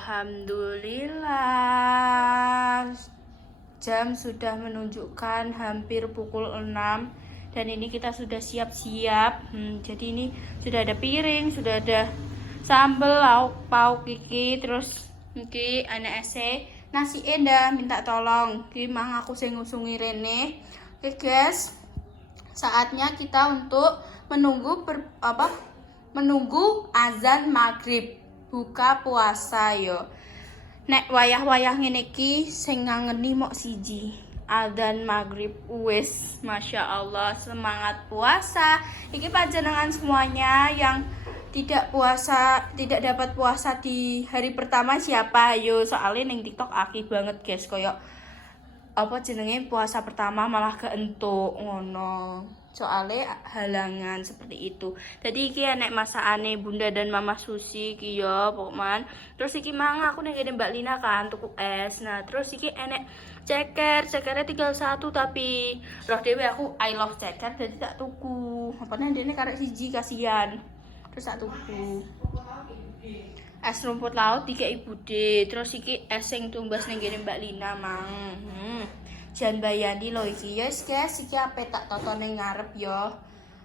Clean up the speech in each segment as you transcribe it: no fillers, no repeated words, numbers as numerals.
Alhamdulillah, jam sudah menunjukkan hampir pukul 6 dan ini kita sudah siap-siap. Jadi ini sudah ada piring, sudah ada sambal, lauk pauk iki, terus iki anak ese nasi endah minta tolong. Iki mang aku sing ngusungi Rene. Oke guys, saatnya kita untuk menunggu menunggu azan maghrib buka puasa yo. Nek wayah-wayah ngene iki sing ngangeni mok siji. Adzan maghrib wis, masya Allah, semangat puasa. Iki panjenengan semuanya yang tidak dapat puasa di hari pertama siapa? Yo, soalnya ning TikTok akeh banget guys, koyo apa jenenge puasa pertama malah keentuk ngono. Soalnya halangan seperti itu. Jadi iki enek masakane Bunda dan Mama Susi iki ya pokokman. Terus iki mang aku ning ngene Mbak Lina kan tuku es. Nah, terus iki enek cekernya tinggal satu tapi roh dhewe aku I love ceker jadi tak tuku. Apane dene karek siji kasihan. Terus tak tuku. Es rumput laut dikei Bude. Terus iki es sing tumbas ning ngene Mbak Lina mang. Jan bayani loh iki yes guys, iki ape tak tonton ngarep yo.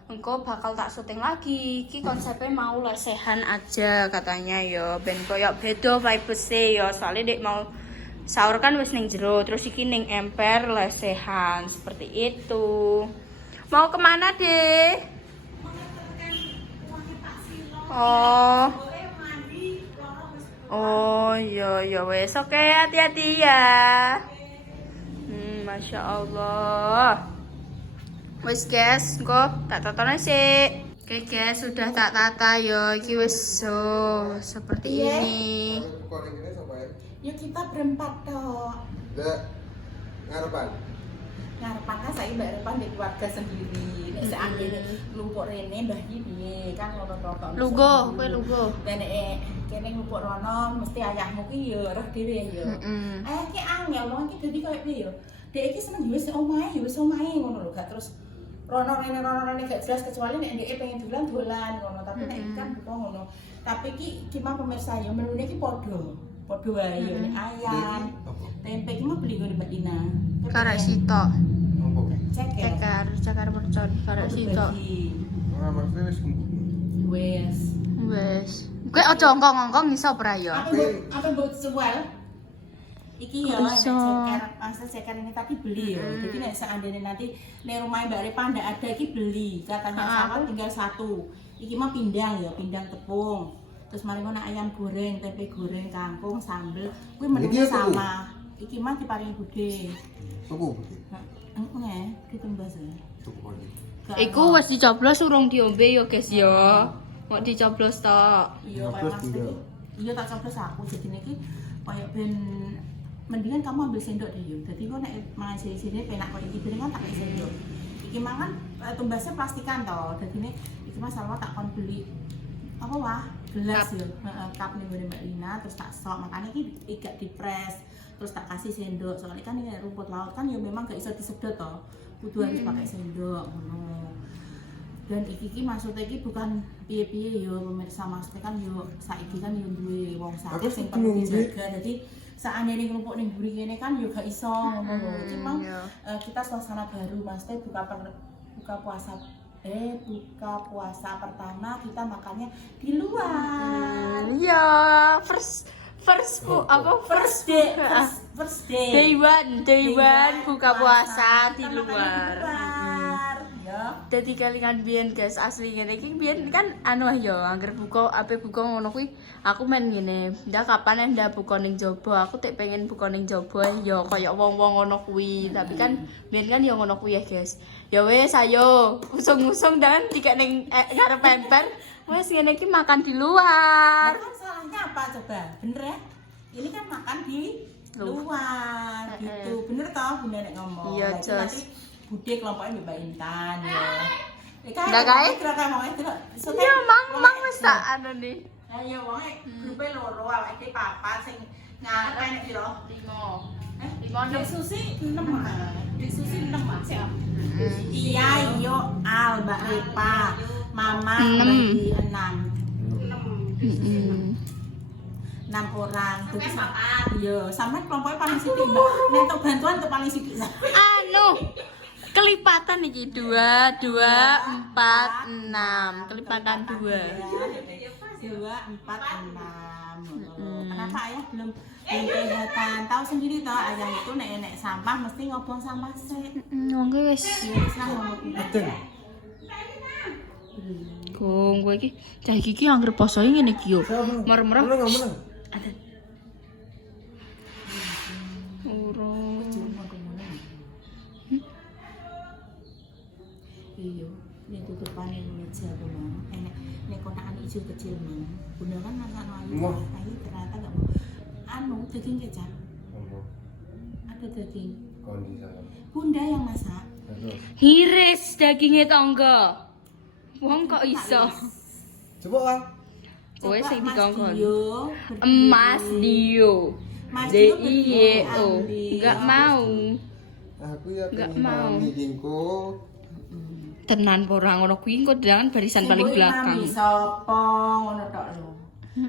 Engko bakal tak syuting lagi. Iki konsepnya mau lesehan aja katanya yo. Ben koyo beda vibes-e yo. Soalnya dek mau sahur kan wis ning jero, terus iki ning emper lesehan seperti itu. Mau kemana deh? Oh iya wes oke, hati-hati ya. Masya Allah. Wes guys, kok tak tonton sih. Oke guys, sudah tak tata yo. Iki wes seperti ini. Yuk kita berempat toh. Ngarepan Kan saya barepan di keluarga sendiri. Nek seandainya lumpuk Rene mbah iki kan ngono to. Lugo, kowe lugo. Dan kene lumpuk rono mesti ayahmu ki yo roh dhewe yo. Ki angel wong iki dadi koyo piye yo. Dek iki seneng wis omahe ngono lho, gak terus rono rene gak jelas kecuali nek ndeke pengen dolan ngono, tapi nek kan bukan ngono. Tapi iki mah pemirsa yo menune iki padha wae yo ayam. Tempe iki mah beli ngene Mbak Dina. Karek sitok. Cekar mercon, karek sitok. Ora maksudnya Wes. Kowe aja ongkong-ongkong iso ora yo. Apa buat sebuah? Iki ya, ceker ini tadi beli ya. Jadi nek seandainya nanti nek rumah Mbak Repa ndak ada iki beli. Katanya sama tinggal satu. Iki mah pindang ya, pindang tepung. Terus mari ngono ayam goreng, tempe goreng, kangkung, sambel. Kuwi menunya sama. Iki mah diparingi Bude. tuku. Heeh, ditumbas ya. Tuku. Iku wis dicoblos urung diombe yo guys yo. Mau dicoblos tok. Iya, iya tak coblos aku. Jadi niki koyo ben mendingan kamu ambil sendok deh yuk. Jadi kok nek mangan sini penak kok iki piring kan tak pakai sendok. Iki mangan tumbasnya plastikan toh. Jadi ini iki Mas Salwa tak kon beli apa wah gelas yo. Cup ning Mbak Lina terus tak sok. Makanya iki gak dipres. Terus tak kasih sendok. Soalnya kan ini rumput laut kan yo memang gak iso disedot toh. Kudu harus pakai sendok ngono. Dan iki maksudnya iki bukan piye-piye yo pemirsa, maksudnya kan yo saiki kan yo duwe wong sakit sing perlu dijaga. Jadi seandainya ngelumpuk ning mburi kene kan yo gak iso ngono lho. Cuma kita suasana baru maksudnya buka puasa pertama kita makannya di luar. Iya, first day. Day one buka puasa di luar. Jadi kalian biyen guys asli ngene iki biyen kan anu ya angger buka ngono kuwi aku main ngene. Ndak kapan ndak buka ning jaba. Aku tek pengen buka ning jaba ya kaya wong-wong ngono kuwi. Tapi kan biyen kan ya ngono kuwi ya guys. Ya wes ayo usung-usung dan dikek ning ngarep emper. Wes ngene iki makan di luar. Kan salahnya apa coba? Bener ya? Ini kan makan di luar gitu. Bener toh Bunda nek ngomong. Iya, Jos. Bude kelompoknya Mbak Intan ya. Ndak kae? Iya, mang wis tak anu nih. Lah ya wonge grupe loro awake papat sing ngarep enek piro? 5. 5 Susi 6. Dek Susi 6 siap. Iya, yo Al Mbak Repa, Mama bagi 6. orang. Jadi iya, sampean kelompoknya paling sithik, Mbak. Nek untuk bantuan untuk paling sithik. Anu, kelipatan iki 2, 2, 4, 6. Kelipatan 2. 2, 4, 6. Kenapa ayah belum kelihatan? Tahu sendiri toh ayah itu nek sampah mesti ngobong sampah sih. Oke wis. Ya wis lah ngomong. Aden. Gong kowe iki cah iki anggere posoe ngene iki yo. Merem-merem. Menang. Urung. Iya, ini tutupan yang meja tuh mang. Nek kotakan hijau kecil mang. Bunda kan masak ayu, ayu ternyata gak mau. Anu daging kecap. Ada daging. Kondisi. Bunda yang masak. Hiris dagingnya tonggo. Wong kok iso? Coba lah. Kowe sing Mas dikongkon. Dio Emas Dio. Mas Dio DIO. berdiri, Enggak ambil. mau. Aku ya Nggak pengen mau. mikinku. Tenan ora ngono kuwi kok dengan barisan Sing paling kuwi belakang. mami sapa ngono tok lho.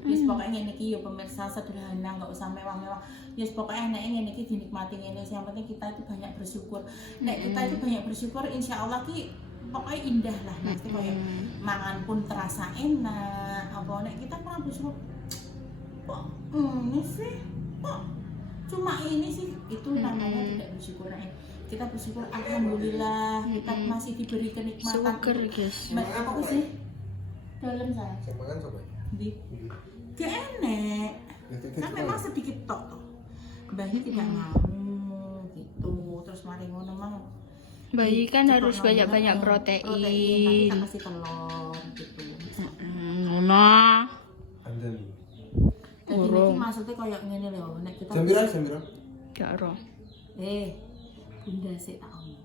Wis pokoke ngene iki ya pemirsa sederhana, enggak usah mewah-mewah. Wis pokoke enake ngene iki dinikmati ngene. Yang penting kita itu banyak bersyukur. Nek kita itu banyak bersyukur insyaallah ki pokoknya indah lah. Nanti kayak mangan pun terasa enak. Apa nek kita kurang bersyukur. Kok ini sih? Kok cuma ini sih? Itu namanya tidak bersyukur. Kita bersyukur alhamdulillah kita masih diberi kenikmatan. Suger, guys. Mbak, apa sih? Dalam saya. Sing mangan sapa? Di gak enek. Kan memang sedikit tok toh. Mbahnya tidak mau gitu. Terus mari ngono mang. Bayi kan harus banyak-banyak Tapi protein. tak kasih telur gitu. Ngono. Aden. Jadi ini maksudnya kayak ngene lho, nek kita Jam pira? Gak ero. Bunda sih tak omong.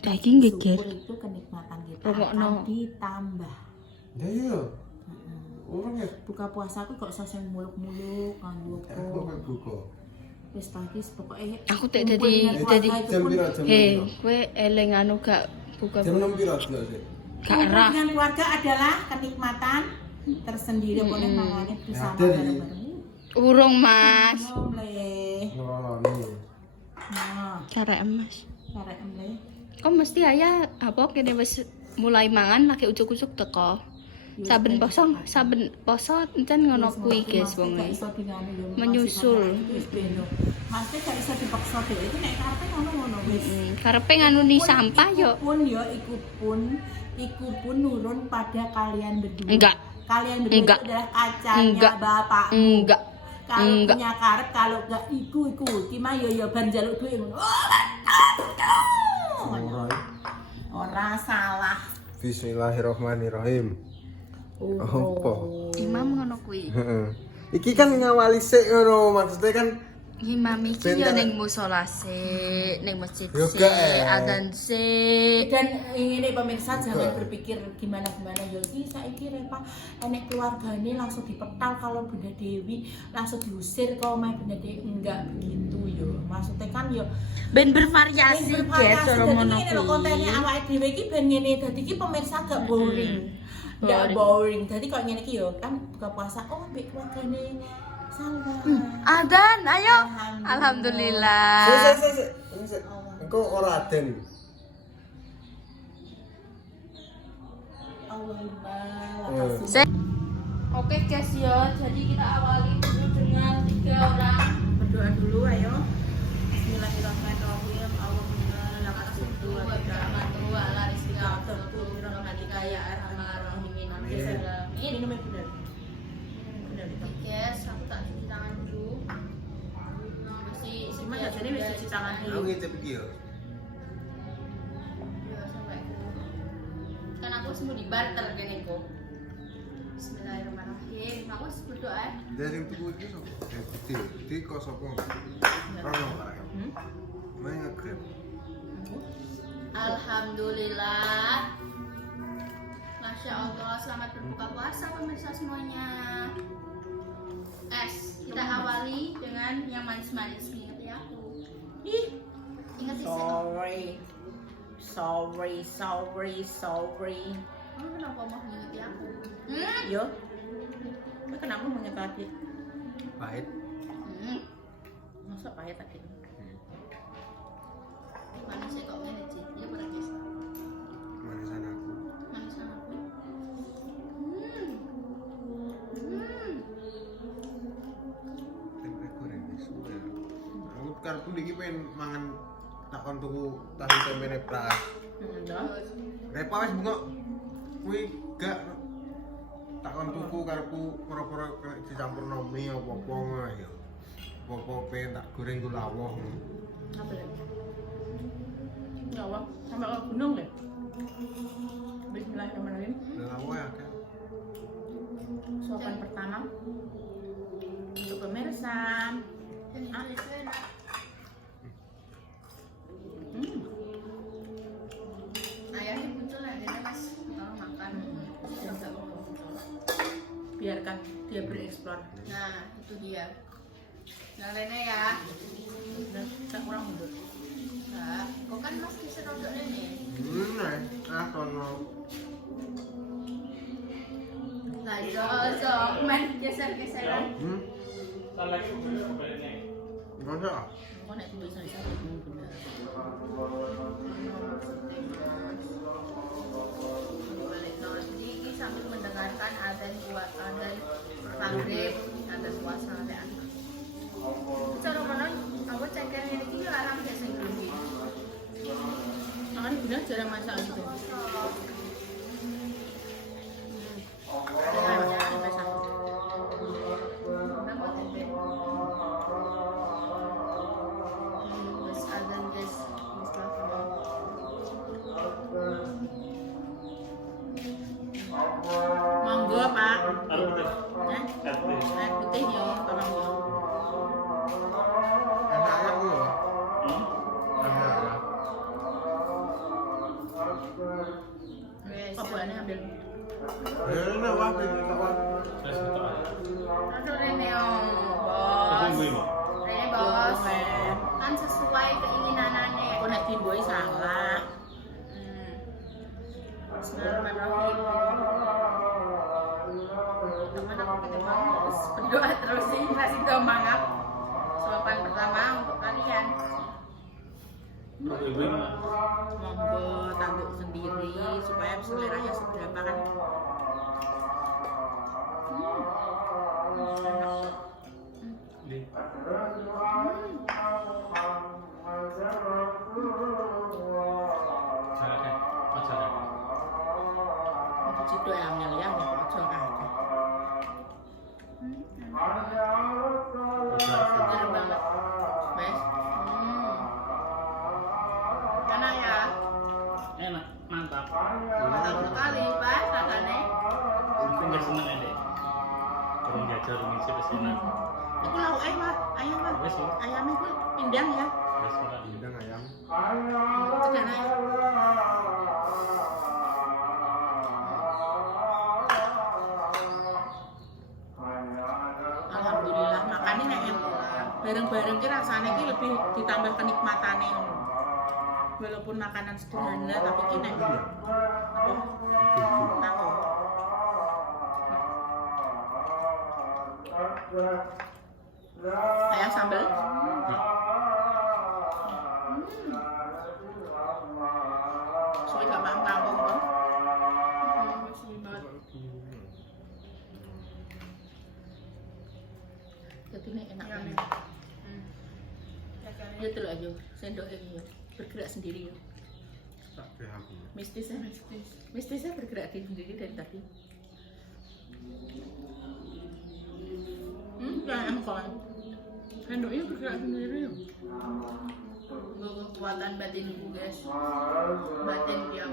Daging geger. Syukur itu kenikmatan kita Rungokno. akan ditambah. Ya iya. Orang ya. Buka puasa aku kok soseng muluk-muluk nganggo Aku apa. kok buka. Wis pagi pokoknya Aku tak kumpul jadi- dengan keluarga jadi- itu Jam pun- pira? Jam Hei, pira? kowe eleng anu gak buka Jam 6 pira delok sih? gak kumpul erah. dengan keluarga adalah kenikmatan tersendiri boleh mangannya bersama ada di- bareng-bareng. Urung, Mas. Omle. Ngeloloni. Nah, Cara emas. karek emle. Kok mesti ayah apa kene wis mulai mangan lagi ucuk-ucuk teko. Saben poso encen ngono kuwi guys wong e. Menyusul. Masih gak bisa dipaksa deh. Itu nek karepe ngono-ngono wis. Karepe nganuni sampah yo. Iku pun nurun pada kalian berdua. Enggak. Kalian berdua Enggak. itu adalah kacanya Enggak. bapak. Enggak. Kalau Enggak. punya karep, kalau enggak iku. Kima yo ban jaluk duit ngono. Ora salah. Bismillahirrahmanirrahim. Apa? Imam ngono kuwi. Heeh. Iki kan ngawali sik ngono, maksudnya kan Imam iki yo Bentar. ning musala sik, ning masjid Yo sik, gak, adzan sik. Dan ini pemirsa jangan Enggak. berpikir gimana yo iki saiki Repa enek keluargane langsung dipetal kalau Bunda Dewi langsung diusir kalau main Bunda Dewi enggak begitu yo. Maksudnya kan yo Ben bervariasi guys cara ngono ini lho kontennya kuwi. awake dhewe iki ben ngene dadi iki pemirsa gak boring. Gak boring. Dadi kok ngene iki yo kan buka puasa mbek keluargane Salwa. Adzan, ayo. Alhamdulillah. Sik. Engko ora aden. Allahumma. Oke guys ya, jadi kita awali dulu dengan 3 orang. Berdoa dulu ayo. Bismillahirrahmanirrahim. Allahumma lakal hamdu wa Ini namanya benar. Benar itu. Guys, aku tak cuci tangan dulu. Masih Cuma jadi wis cuci tangan Aku dulu. ngintip iki yo. Ya, sampai kan aku semua di barter kan itu. Bismillahirrahmanirrahim. Aku berdoa ya. Dari tuku iki sapa? Di kok sapa? Ora ora. Main ngegrab. Alhamdulillah. Masya Allah, selamat berbuka puasa pemirsa semuanya. Es, kita awali dengan yang manis-manis. Ingat ya aku. Ingat sih. Sorry. Kamu kenapa mau ingat ya aku? Yo. Kenapa menyekati? Pahit. Masa pahit tadi? Mana sih kok ngene sih? Iya pergi. Manisan aku. Manisan aku. Tempe goreng wis suwe. Aku kartu iki pengen mangan takon tuku tahu tempe repras. Repa wis bengok. Kuwi gak takon tuku karepku pura-pura dicampurno mie apa-apa ngono ya. Apa-apa pengen tak goreng ku lawuh. Apa ya? Ya Allah, sampai ke gunung ya? Bismillahirrahmanirrahim. Lawuh ya kan. Suapan pertama untuk pemirsa. Ayahnya muncul ada mas kalau makan dan nggak mau muncul. Biarkan dia bereksplor. Nah itu dia. Nah lainnya ya. Dan tak kurang mundur. Nah, kok kan mas bisa rodok ini. Kono. Nah cocok main geser-geseran. Masa? Kau nak tulis sana sana benar. Jadi ini sambil mendengarkan azan maghrib, azan puasa sampai asar. Cara mana? Aku cekernya ini larang biasa dulu. Makan benar jarang masak gitu. Sampai satu. Kenapa tempe? Guys, azan guys, Monggo Pak. Air putih. Air putih ya, tolong ya. Enak aku loh. Enak. Apa ini ambil? Enak wae kawan. Saya suka. Aduh Rene Itu bos. ini. Rene bos. Kan sesuai keinginan aneh. Aku nak timboi salah. Bismillahirrahmanirrahim. Teman aku ketemu berdoa terus sih masih semangat. Suapan pertama untuk kalian. Ibu ini Mak. Monggo tanduk sendiri supaya seleranya seberapa kan. Ini. Jaraknya. Jaraknya. Untuk cido yang ya, ojo kaget. Segar banget. Wes, Enak ya. Enak, mantap. Mantap sekali pas rasanya. Mungkin nggak seneng ya deh. Kurang jajar ngisi pesanan. iku lauk Pak. Ayam Pak. Wes ya. Ayamnya itu pindang ya. Wes ora. Bidang ayam. Sedana ya. Alhamdulillah makanya nek yang bareng-bareng ki rasane ki lebih ditambah kenikmatane ngono. Walaupun makanan sederhana tapi ki nek apa? Aku. Ayam sambal. Suwe gak makan kangkung kok. Jadi ini enak banget. Ya terus aja, sendok ini ya, bergerak sendiri ya. Tak deh aku. Mistisnya bergerak sendiri dari tadi. Jangan kawan. Sendoknya bergerak sendiri ya. Kekuatan batinku guys. Batin diam.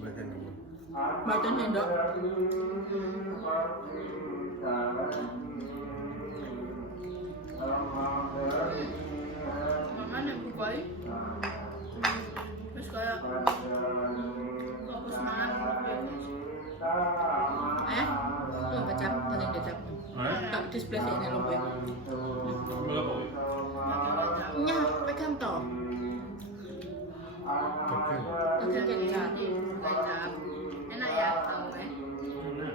Bagian apa? Badan sendok. Makan yang bukai. Terus kayak aku semangat. Lo kecap, paling kecap. Tak di sebelah sini lo boy. Sebelah apa? Nya, pegang toh. Bagian. Pakai kecap. Kecap. Enak ya tahu Enak.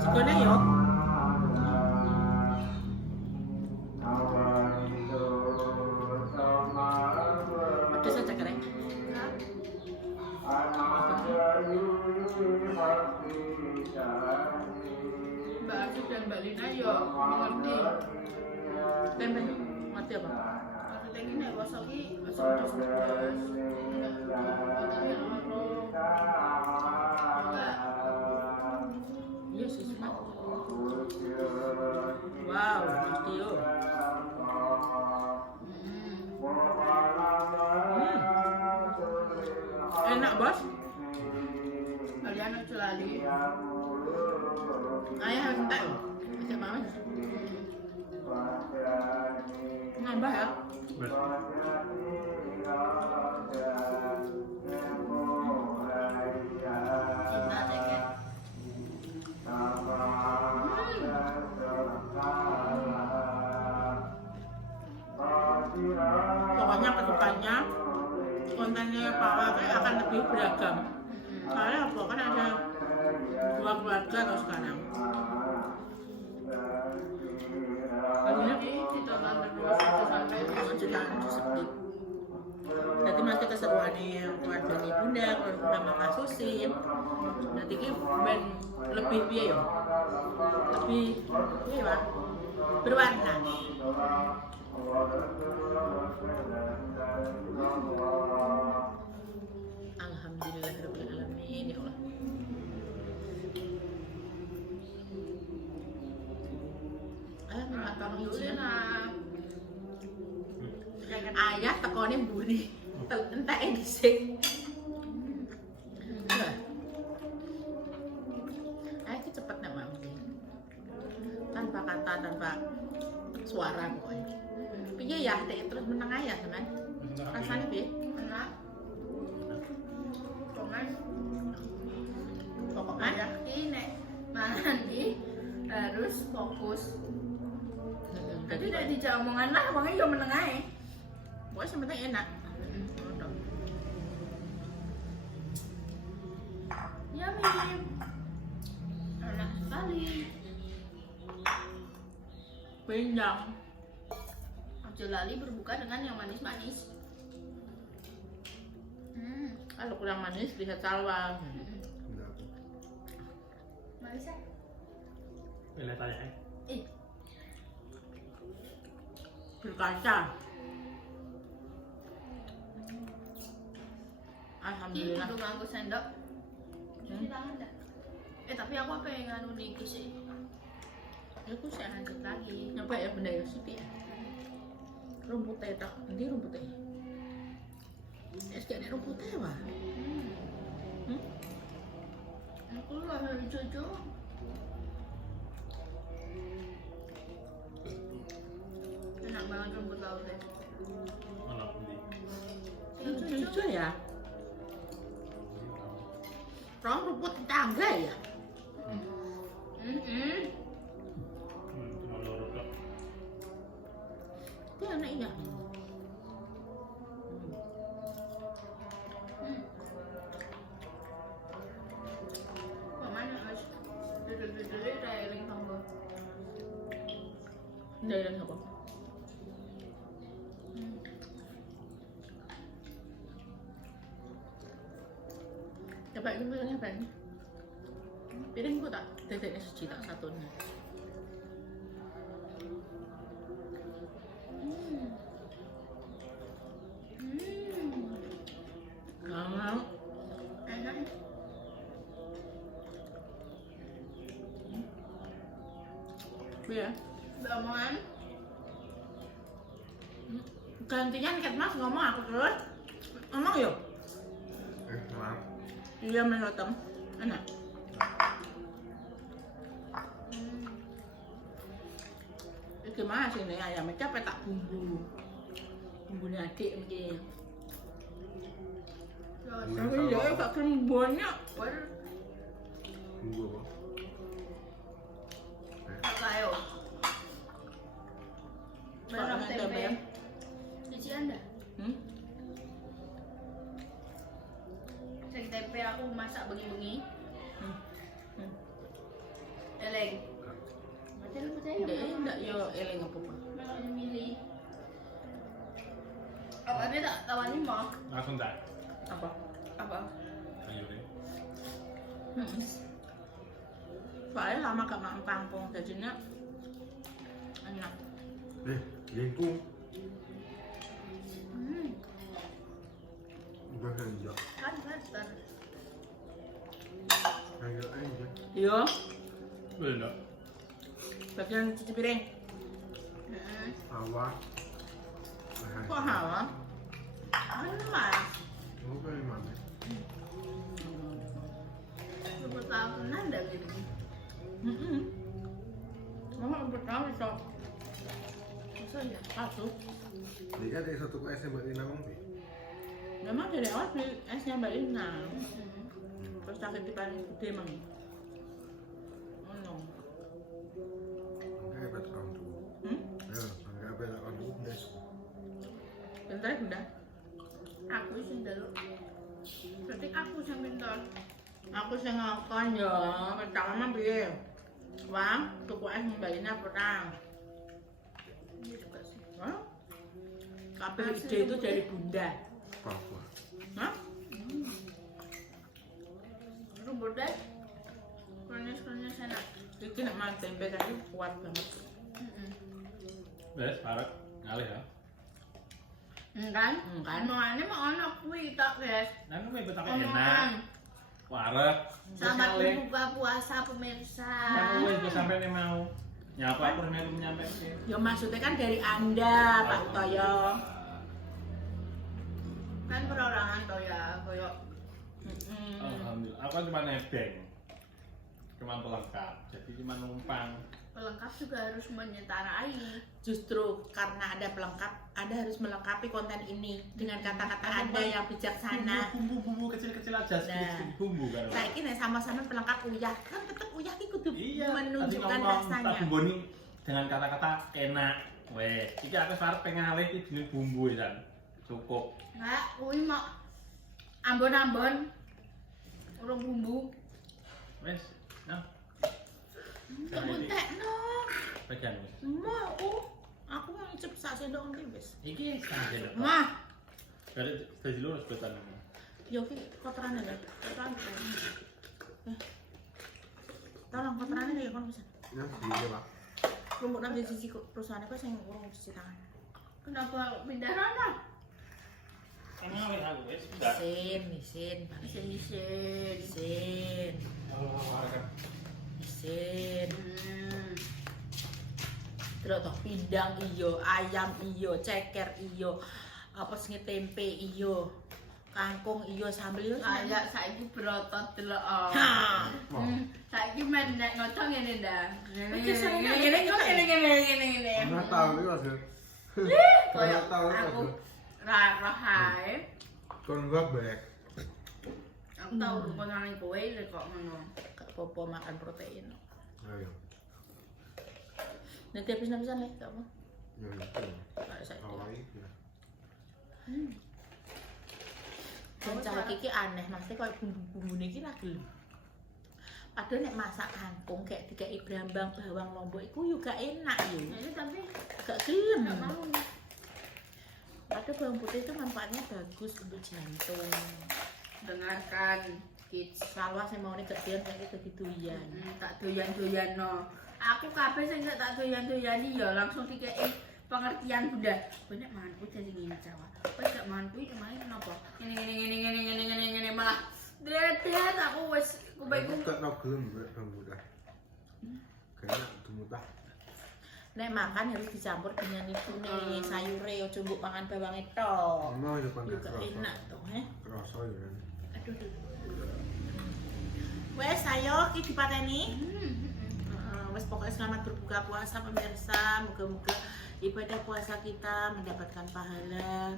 Sikone yo. Pedes aja keren. Mbak Aziz dan Mbak Lina yo mengerti. Tempe mati apa? Maksudnya gini, gosok ki pedes-pedes. Enggak. Iya sih Mak. Wow, mati yo. Enak bos. Kalian lucu lagi. Ayah harus entek loh. Masih mama. Nambah ya. Bes. Kita ceket. Pokoknya kedepannya kontennya Pak Wake akan lebih beragam. Karena apa? Kan ada 2 keluarga kalau sekarang. Akhirnya Ditonton berdua 1 sampai 5 jutaan disebut. Jadi masih keseruannya keluarga nih bunda, keluarga mama Susim. Nanti ki ben lebih piye yo? Lebih piye Pak? Berwarna. Alhamdulillahirobbilalamin ya Allah. Tolong izin ayah tekone mburi enteke dhisik. Ayah ki cepet nek mau. Tanpa kata, tanpa suara pokoknya. Piye ya dek terus meneng aja teman. Rasanya piye? enak. Pokoknya Berarti nek mangan iki harus fokus. Jadi nek dijak omongan lah, wongnya yo meneng ae. pokoknya sebenarnya enak. Yummy. Enak sekali. Pindang. Ojo lali berbuka dengan yang manis-manis. Kalau kurang manis bisa calwa. Manis ya? Pilih tanya Ih, Berkaca. ini Alhamdulillah. kudu nganggo sendok. Cuci tangan dah. Tapi aku pengen nganu niki sih. Aku sih Lanjut lagi. nyampe ya benda ya sih ya. Rumputnya tak, nanti rumputnya. Es gak ada rumputnya wah. Aku lu ada hijau. Enak banget rumput laut deh. anak di Hijau ya. Rong rumput tangga ya. cuma loro tok. Itu anaknya. Mana guys? Duduk-duduk kayak ling tonggo. Dari dan apa? Coba ini piringnya apa ini? Piringku tak dedeknya siji tak satunya. Kalau Enak. ya Omongan. gantian ket mas ngomong aku terus ngomong yuk. Maaf. Iya melotem enak. Iki mas ini ayamnya capek tak bumbunya adik mungkin. Tapi ya gak banyak. Bumbu apa? Kayo. Barang Soalnya tempe. tempe. Cici Anda. Hmm? Sing tempe aku masak bengi-bengi. Hmm. Hmm. Lele Apa ini tak tawani mau? Langsung tak Apa? Apa? sayurnya. Soalnya lama gak makan kangkung, jadinya enak. Jengkung. Bukan hijau. Kan better. Kayak aja. Yo, Belum. bagian cuci piring. Hawa. Kok hawa? Enak. Bukan mana? Rumput laut nanda gitu. Mama bertahu so. Masa ya? Asuh. Dia ada satu es yang bagi nama sih. Memang dari awal beli esnya Mbak Ina. Terus sakit di paling gede emang. Oh no. Enggak hebat orang tuh. Ya, enggak hebat orang tuh. Bentar udah. Aku sih dulu. Berarti aku yang pintar. Aku sing ngakon ya, pertama piye? Wah, tuku es Mbak Ina perang. Iya juga sih. Hah? Kabeh ide itu dari Bunda. Apa? Hah? Rumput deh. Kronis enak. Iki nek mangan tempe tadi kuat banget. Wes, parek ngalih ya. Kan? Kan? Omongannya mau ono kuwi tok, guys. Nang kuwi betake enak. Parek. Selamat berbuka puasa pemirsa. Nang kuwi wis sampe mau. Nyapa aku melu nyampe sih. Ya maksudnya kan dari Anda, Pak Toyo. Kan perorangan toh ya, koyo Alhamdulillah. Aku kan cuma nebeng. Cuma pelengkap. Jadi cuma numpang. pelengkap juga harus menyetarai. Justru karena ada pelengkap, Anda harus melengkapi konten ini dengan kata-kata Anda yang bijaksana. Bumbu-bumbu kecil-kecil aja, sedikit bumbu kan. Saya ini sama-sama pelengkap uyah, kan tetap uyah itu kudu Iya, menunjukkan tadi ngomong, rasanya. tak bumboni dengan kata-kata enak. Weh, iki aku sarep pengen ngalih iki jeneng bumbu ya. Cukup. Nah, kuwi mau ambon-ambon urung bumbu. Wes, nah. Kebutekno. Bagian wis. Mau, aku mau ngicip sak sendok ngerti wis. Iki sanjel. Mah, Dari lurus betan. yo ki kotoran ada. Kotoran. Tolong kotorannya ya kon bisa. Ya, iya pak. Rumput nang sisi perusahaan aku sing urung cuci tangan. Kenapa pindah rono? Emang wis aku wis sudah. Mesin. Isin-isin. Mesin. Terus toh pindang iyo, ayam iyo, ceker iyo, apa sing tempe iyo, kangkung iyo, sambel iyo. Kayak saiki berotot delok. Ha. Saiki men nek ngocok ngene ndak. Iki sering Ngene kok ngene. Nggak tahu nih mas. Koyo Nggak tahu aku mas. ra hae. Kon gua baik. Aku tau rumpanan kowe lek kok ngono. Gak apa-apa makan protein. Ayo. Nanti habis nabisan lagi, gak apa? Ya itu. Kayak saya. Hawaii. Ya. Dan cara kiki aneh, maksudnya kayak bumbu-bumbu ini lagi lho. Padahal nek masak kangkung kayak dikai brambang, bawang, lombok itu juga enak yo. Ini tapi Gak gelem. enggak mau. Padahal bawang putih itu manfaatnya bagus untuk jantung. Dengarkan kids. Kalau saya mau nih kerjaan kayak gitu doyan. Tak doyan-doyan no. Aku kabeh sing gak tak doyan-doyani ya langsung dikei pengertian Bunda. Bener mangan kuwi jadi ngene Jawa. Kowe gak mangan kuwi kemarin kenapa? Ngene malah dedet aku wis kubeku. Aku gak tau gelem bang mudah. Kayaknya itu mudah. Nek makan harus dicampur dengan itu nih sayure, ojo mbok mangan bawang tok. Mau ya pandai Juga enak tuh, Kerasa ya kan. Aduh. Wes, ayo iki dipateni. Wes pokoknya selamat berbuka puasa pemirsa. Moga-moga ibadah puasa kita mendapatkan pahala,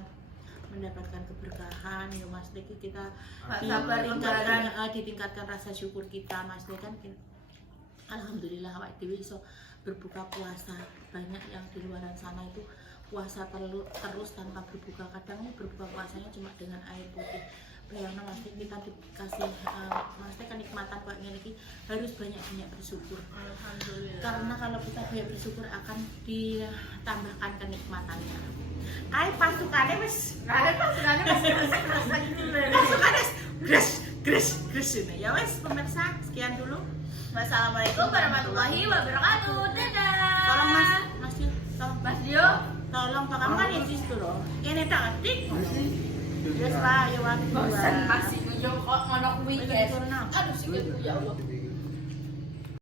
mendapatkan keberkahan. Ya Mas Deki kita Sabar ditingkatkan rasa syukur kita Mas Deki kan. Alhamdulillah awak dhewe iso berbuka puasa. Banyak yang di luar sana itu puasa terus tanpa berbuka. Kadang berbuka puasanya cuma dengan air putih. bayangkan Mas kita dikasih maksudnya kenikmatan kayak gini iki harus banyak-banyak bersyukur. Alhamdulillah. Karena kalau kita banyak bersyukur akan ditambahkan kenikmatannya. Pasukannya wis gres ini. Ya wes pemirsa, sekian dulu. Wassalamualaikum warahmatullahi wabarakatuh. Dadah. Tolong Mas Dio, tolong Mas Dio. tolong Pak kamu kan di situ loh. Ini tak ngerti. Yes lah, ya waktu. Bosan masih yo kok ngono kuwi, guys. Aduh, Aduh sih ya Allah.